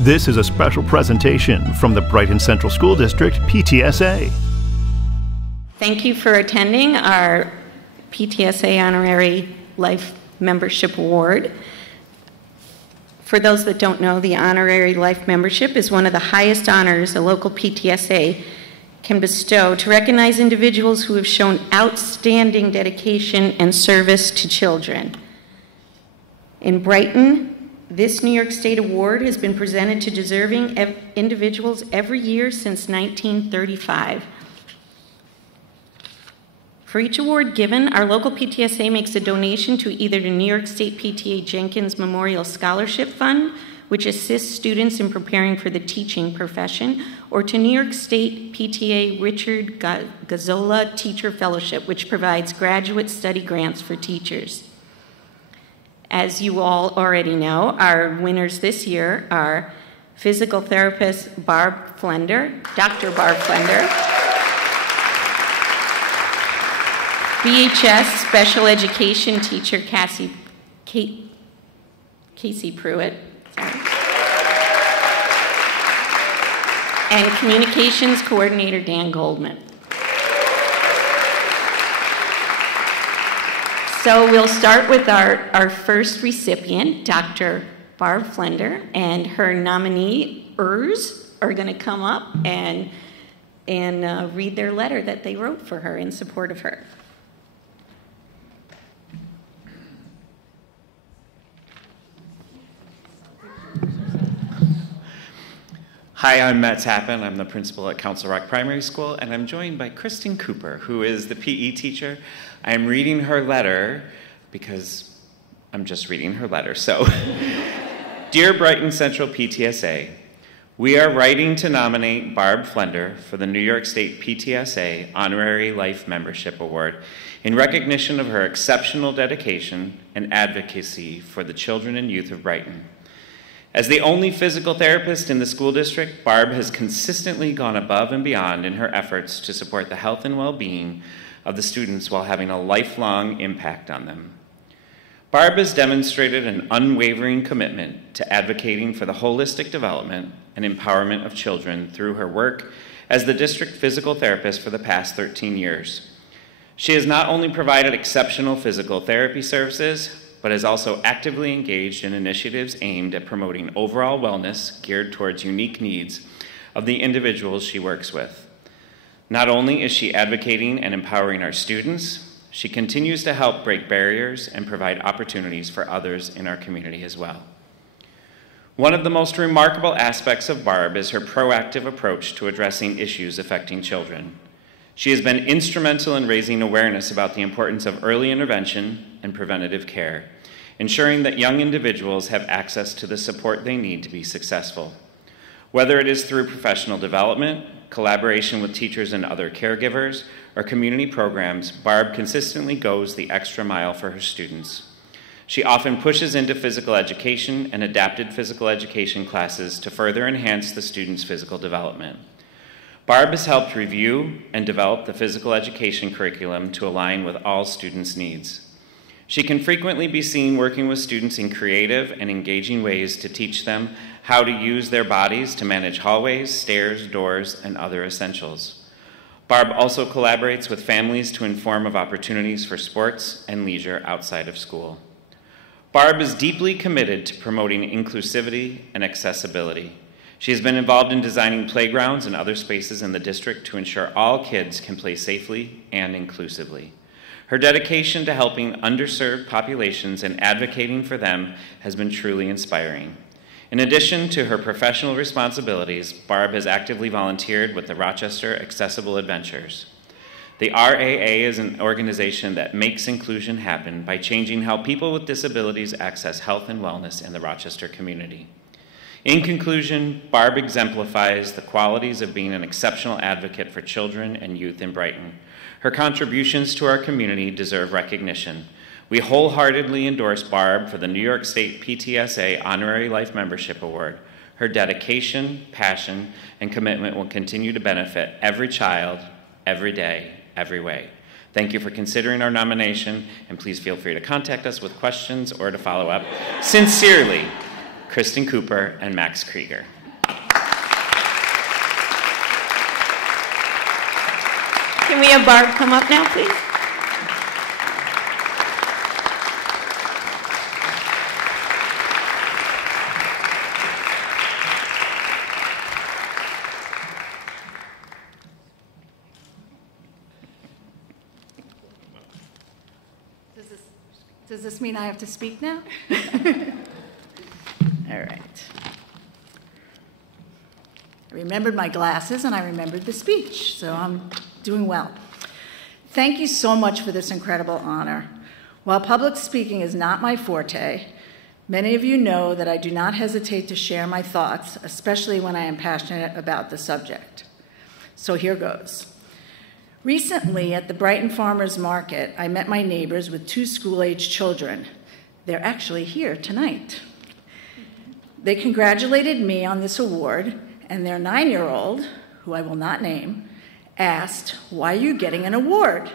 This is a special presentation from the Brighton Central School District PTSA. Thank you for attending our PTSA Honorary Life Membership Award. For those that don't know, the Honorary Life Membership is one of the highest honors a local PTSA can bestow to recognize individuals who have shown outstanding dedication and service to children. In Brighton, this New York State Award has been presented to deserving individuals every year since 1935. For each award given, our local PTSA makes a donation to either the New York State PTA Jenkins Memorial Scholarship Fund, which assists students in preparing for the teaching profession, or to New York State PTA Richard Gazzola Teacher Fellowship, which provides graduate study grants for teachers. As you all already know, our winners this year are physical therapist Barb Flender, Dr. Barb Flender, VHS special education teacher Casey Pruitt, and communications coordinator Dan Goldman. So we'll start with our first recipient, Dr. Barb Flender, and her nominees are going to come up and read their letter that they wrote for her in support of her. Hi, I'm Matt Tappan. I'm the principal at Council Rock Primary School, and I'm joined by Kristen Cooper, who is the PE teacher. I'm reading her letter because I'm just reading her letter. So, Dear Brighton Central PTSA, we are writing to nominate Barb Flender for the New York State PTSA Honorary Life Membership Award in recognition of her exceptional dedication and advocacy for the children and youth of Brighton. As the only physical therapist in the school district, Barb has consistently gone above and beyond in her efforts to support the health and well-being of the students while having a lifelong impact on them. Barb has demonstrated an unwavering commitment to advocating for the holistic development and empowerment of children through her work as the district physical therapist for the past 13 years. She has not only provided exceptional physical therapy services, but is also actively engaged in initiatives aimed at promoting overall wellness geared towards unique needs of the individuals she works with. Not only is she advocating and empowering our students, she continues to help break barriers and provide opportunities for others in our community as well. One of the most remarkable aspects of Barb is her proactive approach to addressing issues affecting children. She has been instrumental in raising awareness about the importance of early intervention and preventative care, ensuring that young individuals have access to the support they need to be successful. Whether it is through professional development, collaboration with teachers and other caregivers, or community programs, Barb consistently goes the extra mile for her students. She often pushes into physical education and adapted physical education classes to further enhance the students' physical development. Barb has helped review and develop the physical education curriculum to align with all students' needs. She can frequently be seen working with students in creative and engaging ways to teach them how to use their bodies to manage hallways, stairs, doors, and other essentials. Barb also collaborates with families to inform of opportunities for sports and leisure outside of school. Barb is deeply committed to promoting inclusivity and accessibility. She has been involved in designing playgrounds and other spaces in the district to ensure all kids can play safely and inclusively. Her dedication to helping underserved populations and advocating for them has been truly inspiring. In addition to her professional responsibilities, Barb has actively volunteered with the Rochester Accessible Adventures. The RAA is an organization that makes inclusion happen by changing how people with disabilities access health and wellness in the Rochester community. In conclusion, Barb exemplifies the qualities of being an exceptional advocate for children and youth in Brighton. Her contributions to our community deserve recognition. We wholeheartedly endorse Barb for the New York State PTSA Honorary Life Membership Award. Her dedication, passion, and commitment will continue to benefit every child, every day, every way. Thank you for considering our nomination, and please feel free to contact us with questions or to follow up. Sincerely, Kristen Cooper and Max Krieger. Can we have Barb come up now, please? Does this mean I have to speak now? All right. I remembered my glasses and I remembered the speech, so I'm doing well. Thank you so much for this incredible honor. While public speaking is not my forte, many of you know that I do not hesitate to share my thoughts, especially when I am passionate about the subject. So here goes. Recently, at the Brighton Farmers Market, I met my neighbors with 2 school-age children. They're actually here tonight. They congratulated me on this award, and their 9-year-old, who I will not name, asked, "Why are you getting an award?"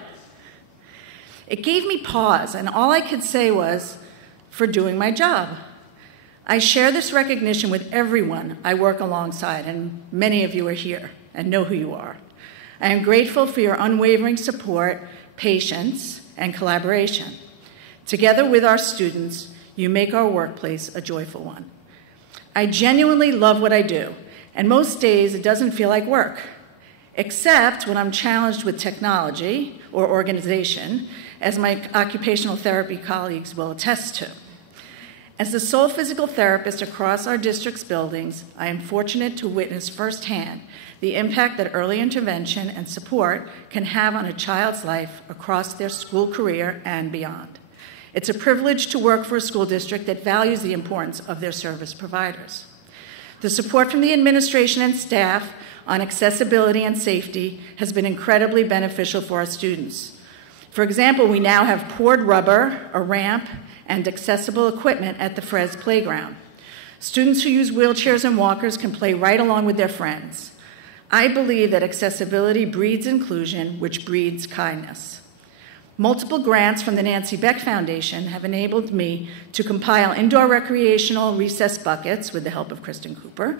It gave me pause, and all I could say was, "For doing my job." I share this recognition with everyone I work alongside, and many of you are here and know who you are. I am grateful for your unwavering support, patience, and collaboration. Together with our students, you make our workplace a joyful one. I genuinely love what I do, and most days it doesn't feel like work, except when I'm challenged with technology or organization, as my occupational therapy colleagues will attest to. As the sole physical therapist across our district's buildings, I am fortunate to witness firsthand the impact that early intervention and support can have on a child's life across their school career and beyond. It's a privilege to work for a school district that values the importance of their service providers. The support from the administration and staff on accessibility and safety has been incredibly beneficial for our students. For example, we now have poured rubber, a ramp, and accessible equipment at the Frez playground. Students who use wheelchairs and walkers can play right along with their friends. I believe that accessibility breeds inclusion, which breeds kindness. Multiple grants from the Nancy Beck Foundation have enabled me to compile indoor recreational recess buckets with the help of Kristen Cooper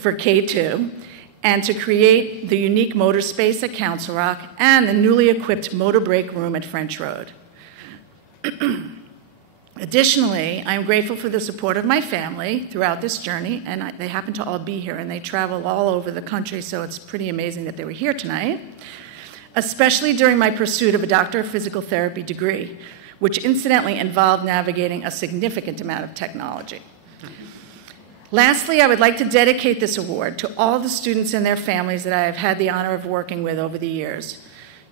for K2, and to create the unique motor space at Council Rock and the newly equipped motor break room at French Road. Additionally, I am grateful for the support of my family throughout this journey, and they happen to all be here, and they travel all over the country, so it's pretty amazing that they were here tonight, especially during my pursuit of a Doctor of Physical Therapy degree, which incidentally involved navigating a significant amount of technology. Lastly, I would like to dedicate this award to all the students and their families that I have had the honor of working with over the years.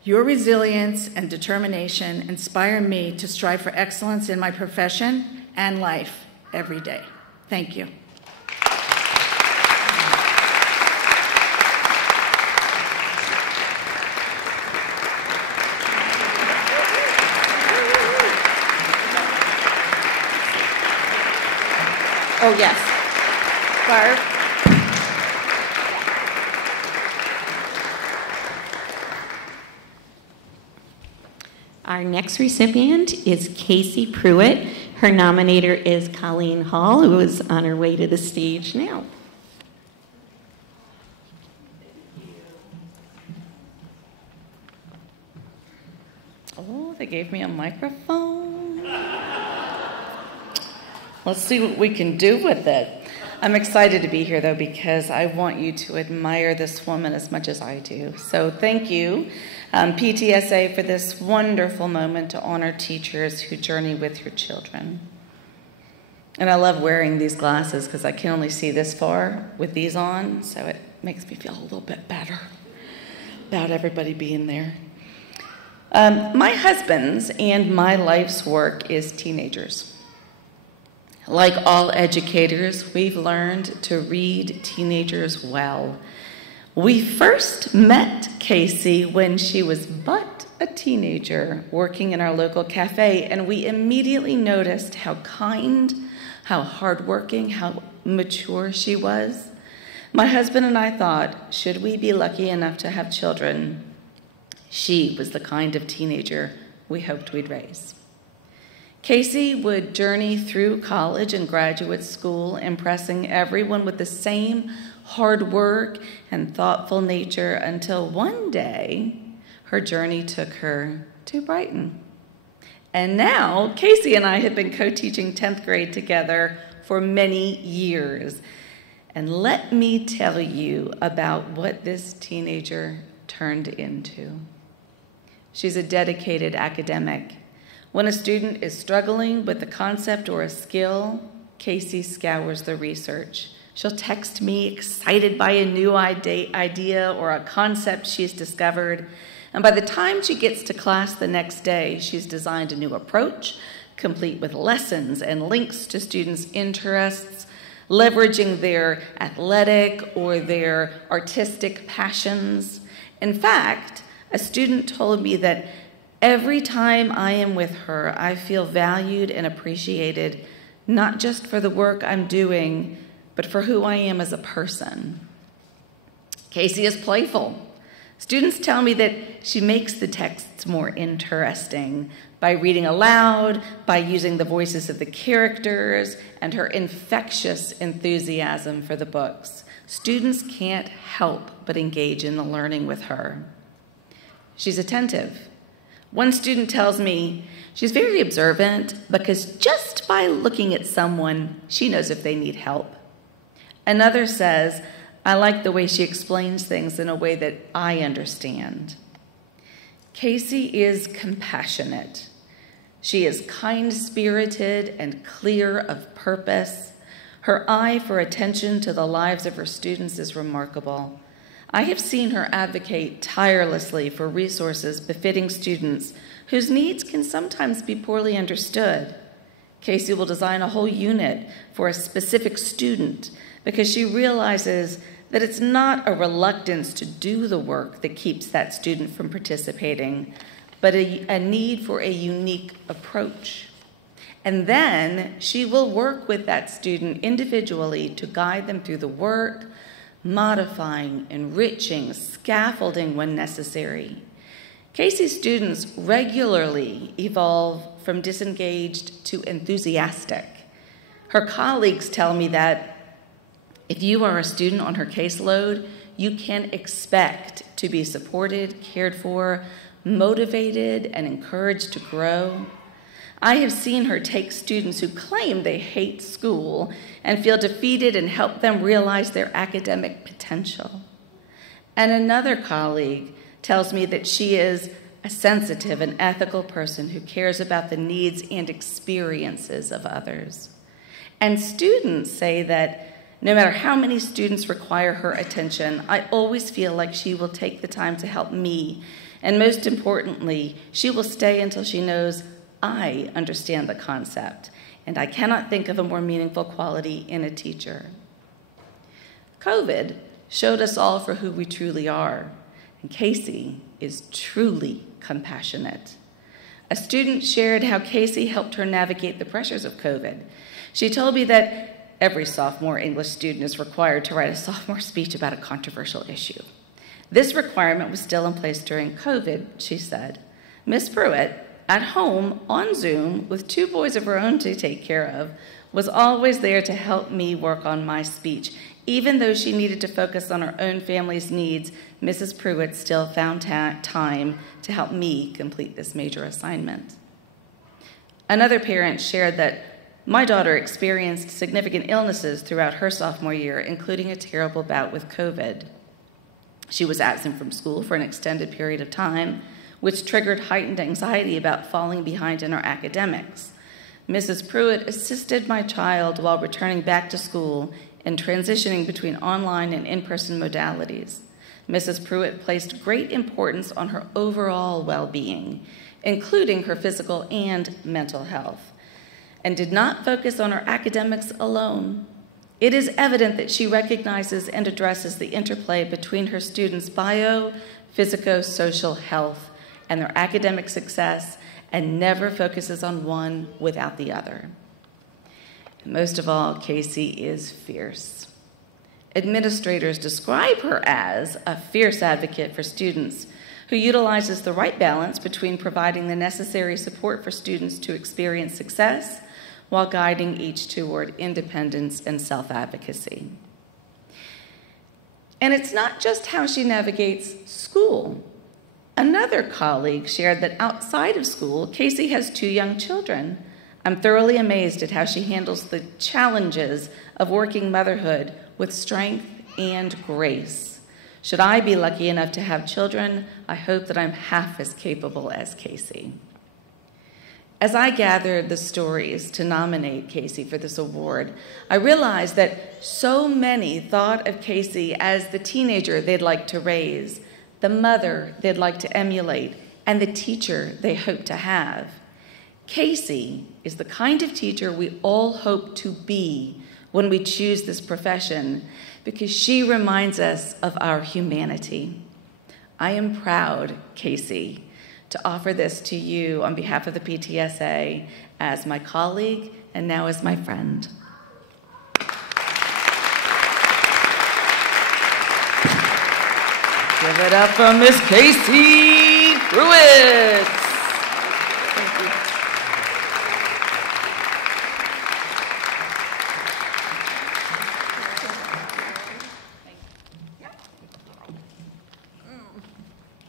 Your resilience and determination inspire me to strive for excellence in my profession and life every day. Thank you. Oh, yes. Barb? Our next recipient is Casey Pruitt. Her nominator is Colleen Hall, who is on her way to the stage now. Oh, they gave me a microphone. Let's see what we can do with it. I'm excited to be here, though, because I want you to admire this woman as much as I do. So thank you, PTSA, for this wonderful moment to honor teachers who journey with your children. And I love wearing these glasses because I can only see this far with these on, so it makes me feel a little bit better about everybody being there. My husband's and my life's work is teenagers. Like all educators, we've learned to read teenagers well. We first met Casey when she was but a teenager working in our local cafe, and we immediately noticed how kind, how hardworking, how mature she was. My husband and I thought, should we be lucky enough to have children, she was the kind of teenager we hoped we'd raise. Casey would journey through college and graduate school, impressing everyone with the same hard work and thoughtful nature until one day her journey took her to Brighton. And now Casey and I have been co-teaching 10th grade together for many years. And let me tell you about what this teenager turned into. She's a dedicated academic. When a student is struggling with a concept or a skill, Casey scours the research. She'll text me excited by a new idea or a concept she's discovered. And by the time she gets to class the next day, she's designed a new approach, complete with lessons and links to students' interests, leveraging their athletic or their artistic passions. In fact, a student told me that every time I am with her, I feel valued and appreciated, not just for the work I'm doing, but for who I am as a person. Casey is playful. Students tell me that she makes the texts more interesting by reading aloud, by using the voices of the characters, and her infectious enthusiasm for the books. Students can't help but engage in the learning with her. She's attentive. One student tells me she's very observant because just by looking at someone, she knows if they need help. Another says, I like the way she explains things in a way that I understand. Casey is compassionate. She is kind-spirited and clear of purpose. Her eye for attention to the lives of her students is remarkable. I have seen her advocate tirelessly for resources befitting students whose needs can sometimes be poorly understood. Casey will design a whole unit for a specific student because she realizes that it's not a reluctance to do the work that keeps that student from participating, but a need for a unique approach. And then she will work with that student individually to guide them through the work, modifying, enriching, scaffolding when necessary. Casey's students regularly evolve from disengaged to enthusiastic. Her colleagues tell me that if you are a student on her caseload, you can expect to be supported, cared for, motivated, and encouraged to grow. I have seen her take students who claim they hate school and feel defeated and help them realize their academic potential. And another colleague tells me that she is a sensitive and ethical person who cares about the needs and experiences of others. And students say that no matter how many students require her attention, I always feel like she will take the time to help me. And most importantly, she will stay until she knows I understand the concept. And I cannot think of a more meaningful quality in a teacher. COVID showed us all for who we truly are. And Casey is truly compassionate. A student shared how Casey helped her navigate the pressures of COVID. She told me that every sophomore English student is required to write a sophomore speech about a controversial issue. This requirement was still in place during COVID, she said. Miss Pruitt, at home on Zoom with 2 boys of her own to take care of, was always there to help me work on my speech. Even though she needed to focus on her own family's needs, Mrs. Pruitt still found time to help me complete this major assignment. Another parent shared that my daughter experienced significant illnesses throughout her sophomore year, including a terrible bout with COVID. She was absent from school for an extended period of time, which triggered heightened anxiety about falling behind in her academics. Mrs. Pruitt assisted my child while returning back to school and transitioning between online and in-person modalities. Mrs. Pruitt placed great importance on her overall well-being, including her physical and mental health, and did not focus on her academics alone. It is evident that she recognizes and addresses the interplay between her students' bio, physico-social health, and their academic success, and never focuses on one without the other. And most of all, Casey is fierce. Administrators describe her as a fierce advocate for students who utilizes the right balance between providing the necessary support for students to experience success while guiding each toward independence and self-advocacy. And it's not just how she navigates school. Another colleague shared that outside of school, Casey has 2 young children. I'm thoroughly amazed at how she handles the challenges of working motherhood with strength and grace. Should I be lucky enough to have children, I hope that I'm half as capable as Casey. As I gathered the stories to nominate Casey for this award, I realized that so many thought of Casey as the teenager they'd like to raise, the mother they'd like to emulate, and the teacher they hope to have. Casey is the kind of teacher we all hope to be when we choose this profession, because she reminds us of our humanity. I am proud, Casey, to offer this to you on behalf of the PTSA as my colleague and now as my friend. Give it up for Miss Casey Pruitt. Thank you.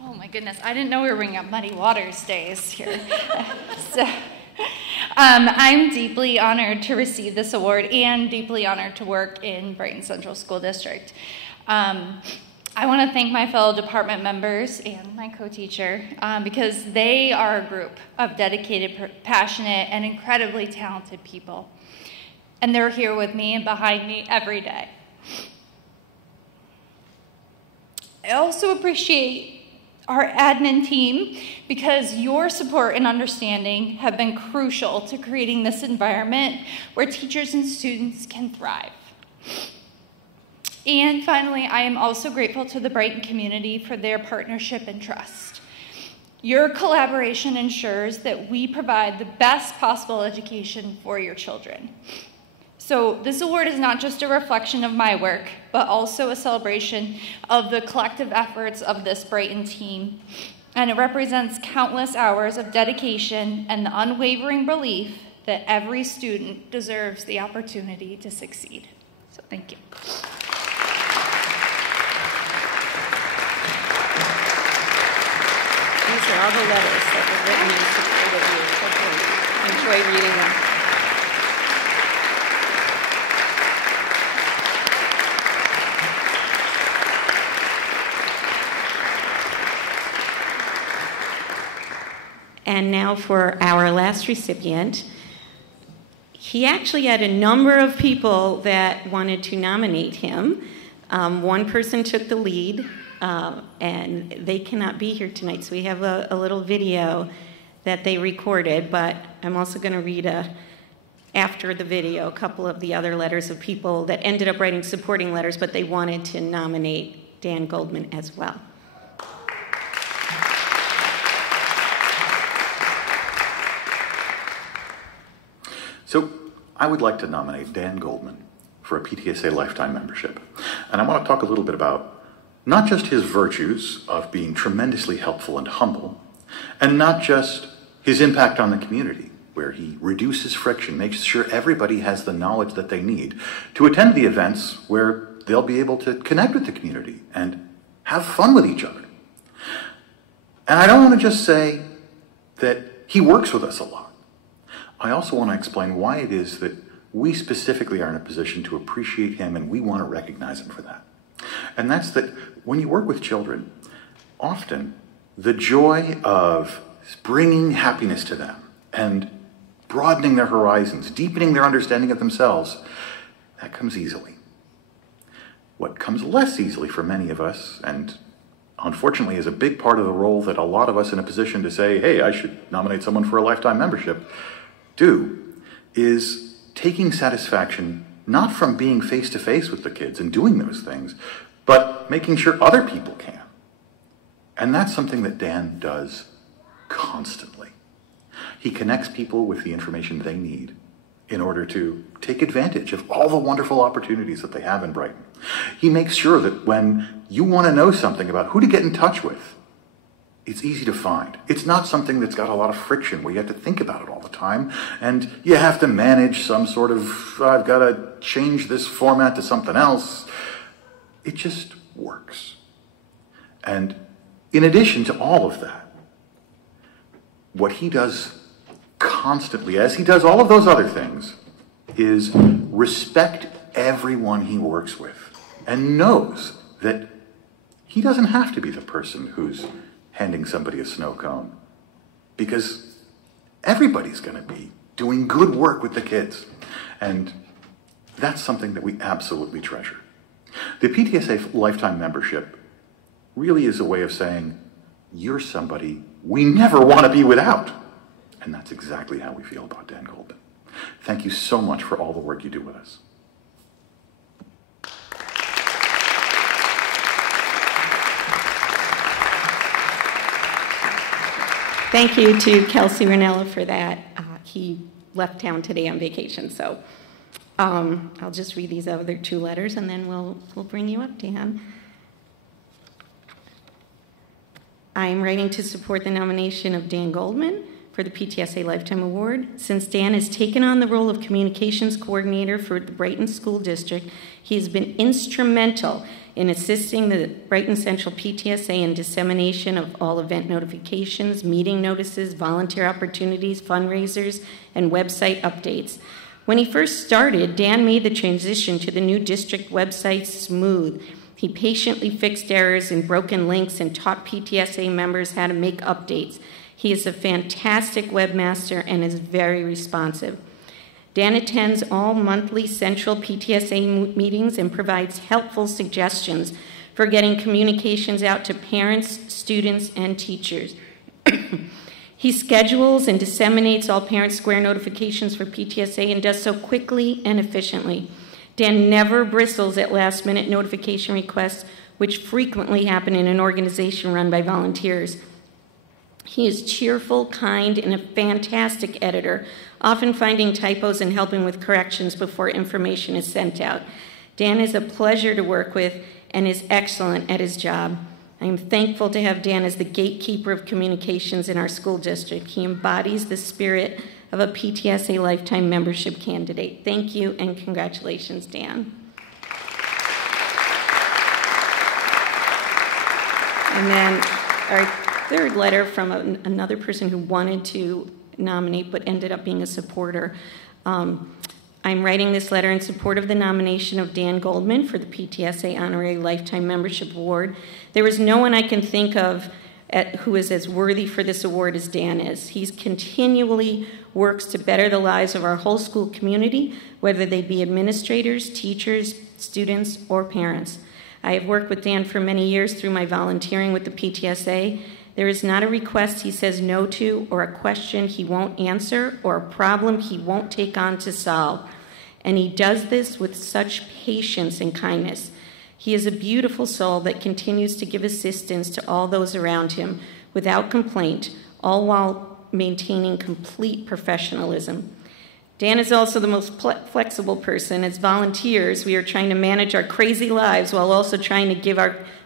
Oh my goodness, I didn't know we were bringing up Muddy Waters days here. I'm deeply honored to receive this award and deeply honored to work in Brighton Central School District. I want to thank my fellow department members and my co-teacher because they are a group of dedicated, passionate, and incredibly talented people. And they're here with me and behind me every day. I also appreciate our admin team because your support and understanding have been crucial to creating this environment where teachers and students can thrive. And finally, I am also grateful to the Brighton community for their partnership and trust. Your collaboration ensures that we provide the best possible education for your children. So this award is not just a reflection of my work, but also a celebration of the collective efforts of this Brighton team. And it represents countless hours of dedication and the unwavering belief that every student deserves the opportunity to succeed. So thank you. These are all the letters that were written in support of you. Hopefully, enjoy reading them. And now for our last recipient. He actually had a number of people that wanted to nominate him. One person took the lead, and they cannot be here tonight, so we have a little video that they recorded, but I'm also going to read after the video a couple of the other letters of people that ended up writing supporting letters, but they wanted to nominate Dan Goldman as well. So I would like to nominate Dan Goldman for a PTSA lifetime membership. And I want to talk a little bit about not just his virtues of being tremendously helpful and humble, and not just his impact on the community, where he reduces friction, makes sure everybody has the knowledge that they need to attend the events where they'll be able to connect with the community and have fun with each other. And I don't want to just say that he works with us a lot. I also want to explain why it is that we specifically are in a position to appreciate him, and we want to recognize him for that. And that's that when you work with children, often the joy of bringing happiness to them and broadening their horizons, deepening their understanding of themselves, that comes easily. What comes less easily for many of us, and unfortunately is a big part of the role that a lot of us in a position to say, hey, I should nominate someone for a lifetime membership, do, is taking satisfaction not from being face-to-face with the kids and doing those things, but making sure other people can. And that's something that Dan does constantly. He connects people with the information they need in order to take advantage of all the wonderful opportunities that they have in Brighton. He makes sure that when you want to know something about who to get in touch with, It's easy to find. It's not something that's got a lot of friction where you have to think about it all the time, and you have to manage some sort of, I've got to change this format to something else. It just works. And in addition to all of that, what he does constantly, as he does all of those other things, is respect everyone he works with and knows that he doesn't have to be the person who's handing somebody a snow cone, because everybody's going to be doing good work with the kids. And that's something that we absolutely treasure. The PTSA Lifetime Membership really is a way of saying, you're somebody we never want to be without. And that's exactly how we feel about Dan Goldman. Thank you so much for all the work you do with us. Thank you to Kelsey Ranella for that. He left town today on vacation, so I'll just read these other two letters, and then we'll bring you up, Dan. I'm writing to support the nomination of Dan Goldman for the PTSA Lifetime Award. Since Dan has taken on the role of communications coordinator for the Brighton School District, he has been instrumental in assisting the Brighton Central PTSA in dissemination of all event notifications, meeting notices, volunteer opportunities, fundraisers, and website updates. When he first started, Dan made the transition to the new district website smooth. He patiently fixed errors and broken links and taught PTSA members how to make updates. He is a fantastic webmaster and is very responsive. Dan attends all monthly central PTSA meetings and provides helpful suggestions for getting communications out to parents, students, and teachers. He schedules and disseminates all Parent Square notifications for PTSA and does so quickly and efficiently. Dan never bristles at last-minute notification requests, which frequently happen in an organization run by volunteers. He is cheerful, kind, and a fantastic editor, often finding typos and helping with corrections before information is sent out. Dan is a pleasure to work with and is excellent at his job. I am thankful to have Dan as the gatekeeper of communications in our school district. He embodies the spirit of a PTSA Lifetime Membership candidate. Thank you and congratulations, Dan. And then our third letter from another person who wanted to nominate but ended up being a supporter. I'm writing this letter in support of the nomination of Dan Goldman for the PTSA Honorary Lifetime Membership Award. There is no one I can think of who is as worthy for this award as Dan is. He continually works to better the lives of our whole school community, whether they be administrators, teachers, students, or parents. I have worked with Dan for many years through my volunteering with the PTSA. There is not a request he says no to, or a question he won't answer, or a problem he won't take on to solve. And he does this with such patience and kindness. He is a beautiful soul that continues to give assistance to all those around him without complaint, all while maintaining complete professionalism. Dan is also the most flexible person. As volunteers, we are trying to manage our crazy lives while also trying to give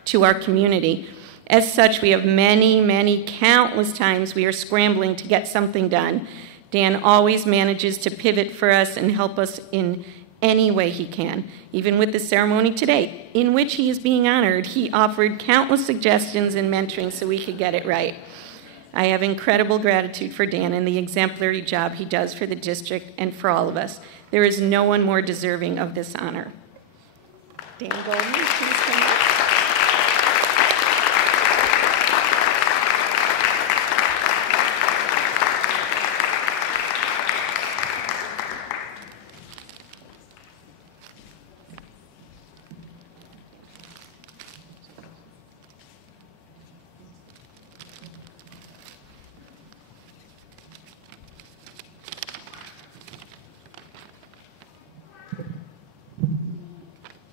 to our community. As such, we have many, countless times we are scrambling to get something done. Dan always manages to pivot for us and help us in any way he can. Even with the ceremony today, in which he is being honored, he offered countless suggestions and mentoring so we could get it right. I have incredible gratitude for Dan and the exemplary job he does for the district and for all of us. There is no one more deserving of this honor. Dan Goldman, please come up.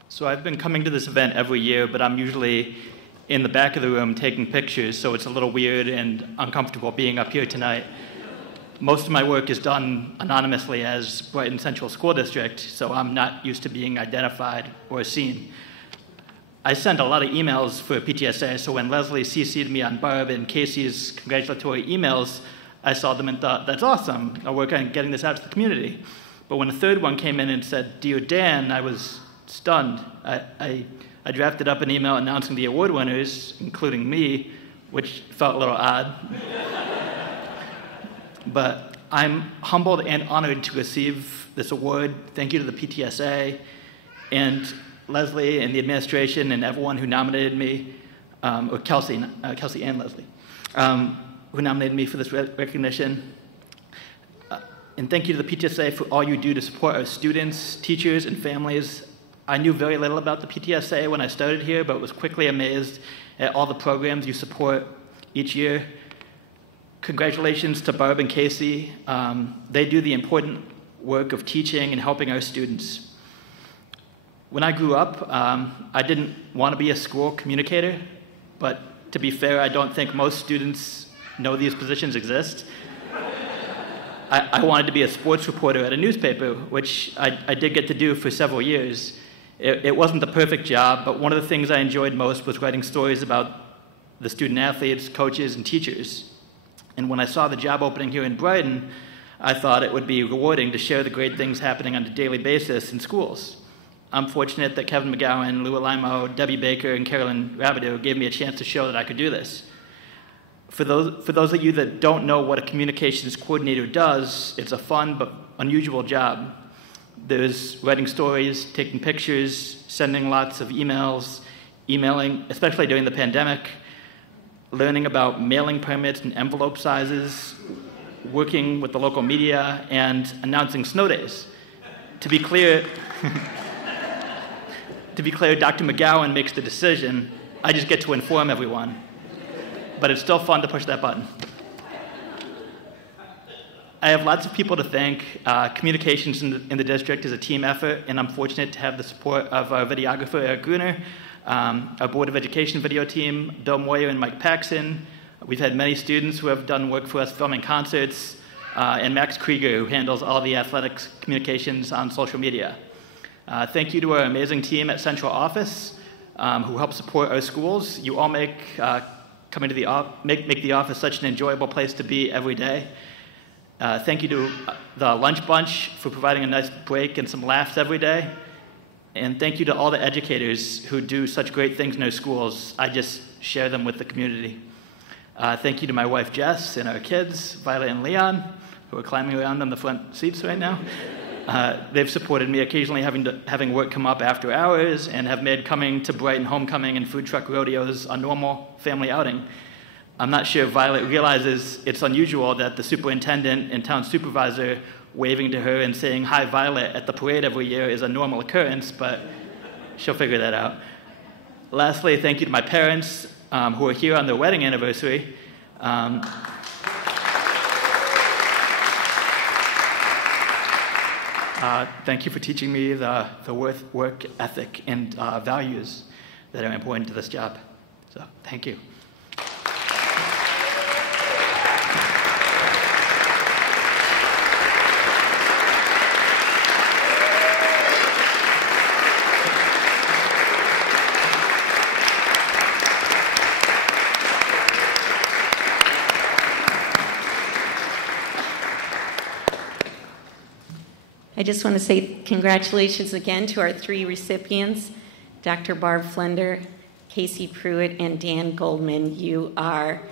So I've been coming to this event every year, but I'm usually in the back of the room taking pictures, so it's a little weird and uncomfortable being up here tonight. Most of my work is done anonymously as Brighton Central School District, so I'm not used to being identified or seen. I send a lot of emails for PTSA, so when Leslie CC'd me on Barb and Casey's congratulatory emails, I saw them and thought, that's awesome. I'll work on getting this out to the community. But when the third one came in and said, Dear Dan, I was stunned. I drafted up an email announcing the award winners, including me, which felt a little odd. But I'm humbled and honored to receive this award. Thank you to the PTSA and Leslie and the administration and everyone who nominated me, or Kelsey and Leslie, who nominated me for this recognition. And thank you to the PTSA for all you do to support our students, teachers, and families. I knew very little about the PTSA when I started here, but was quickly amazed at all the programs you support each year. Congratulations to Barb and Casey. They do the important work of teaching and helping our students. When I grew up, I didn't want to be a school communicator, but to be fair, I don't think most students know these positions exist. I wanted to be a sports reporter at a newspaper, which I did get to do for several years. It wasn't the perfect job, but one of the things I enjoyed most was writing stories about the student athletes, coaches, and teachers. And when I saw the job opening here in Brighton, I thought it would be rewarding to share the great things happening on a daily basis in schools. I'm fortunate that Kevin McGowan, Lou Alimo, Debbie Baker, and Carolyn Rabideau gave me a chance to show that I could do this. For those of you that don't know what a communications coordinator does, it's a fun but unusual job. There's writing stories, taking pictures, sending lots of emails, emailing, especially during the pandemic, learning about mailing permits and envelope sizes, working with the local media, and announcing snow days. To be clear, Dr. McGowan makes the decision. I just get to inform everyone. But it's still fun to push that button. I have lots of people to thank. Communications in the district is a team effort, and I'm fortunate to have the support of our videographer, Eric Gruner, our Board of Education video team, Bill Moyer and Mike Paxson. We've had many students who have done work for us filming concerts, and Max Krieger, who handles all the athletics communications on social media. Thank you to our amazing team at Central Office, who help support our schools. You all make coming to make the office such an enjoyable place to be every day. Thank you to the Lunch Bunch for providing a nice break and some laughs every day. And thank you to all the educators who do such great things in our schools. I just share them with the community. Thank you to my wife, Jess, and our kids, Violet and Leon, who are climbing around on the front seats right now. They've supported me, occasionally having work come up after hours, and have made coming to Brighton homecoming and food truck rodeos a normal family outing. I'm not sure Violet realizes it's unusual that the superintendent and town supervisor waving to her and saying, "Hi, Violet," at the parade every year is a normal occurrence, but she'll figure that out. Lastly, thank you to my parents who are here on their wedding anniversary. Thank you for teaching me the work ethic and values that are important to this job. So, thank you. I just want to say congratulations again to our three recipients, Dr. Barb Flender, Casey Pruitt, and Dan Goldman. You are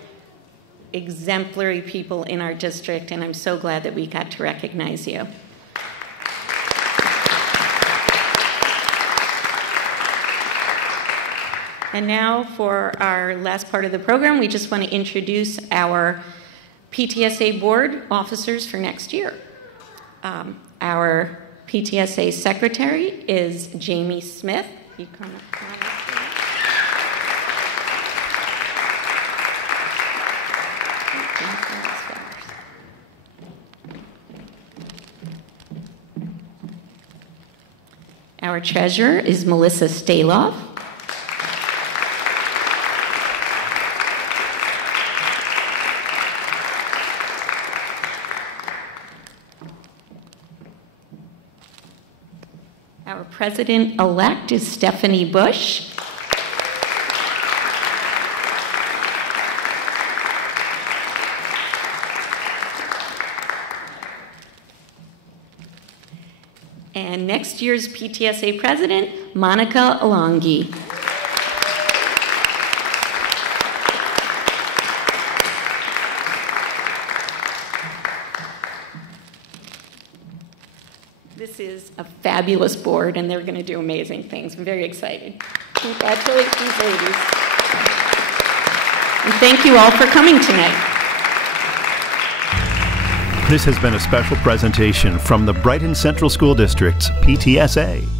exemplary people in our district, and I'm so glad that we got to recognize you. And now for our last part of the program, we just want to introduce our PTSA board officers for next year. Our PTSA secretary is Jamie Smith. You come up. Our treasurer is Melissa Staloff. Our president-elect is Stephanie Bush. and next year's PTSA president, Monica Alongi. This is a fabulous board, and they're going to do amazing things. I'm very excited. Congratulate these ladies. And thank you all for coming tonight. This has been a special presentation from the Brighton Central School District's PTSA.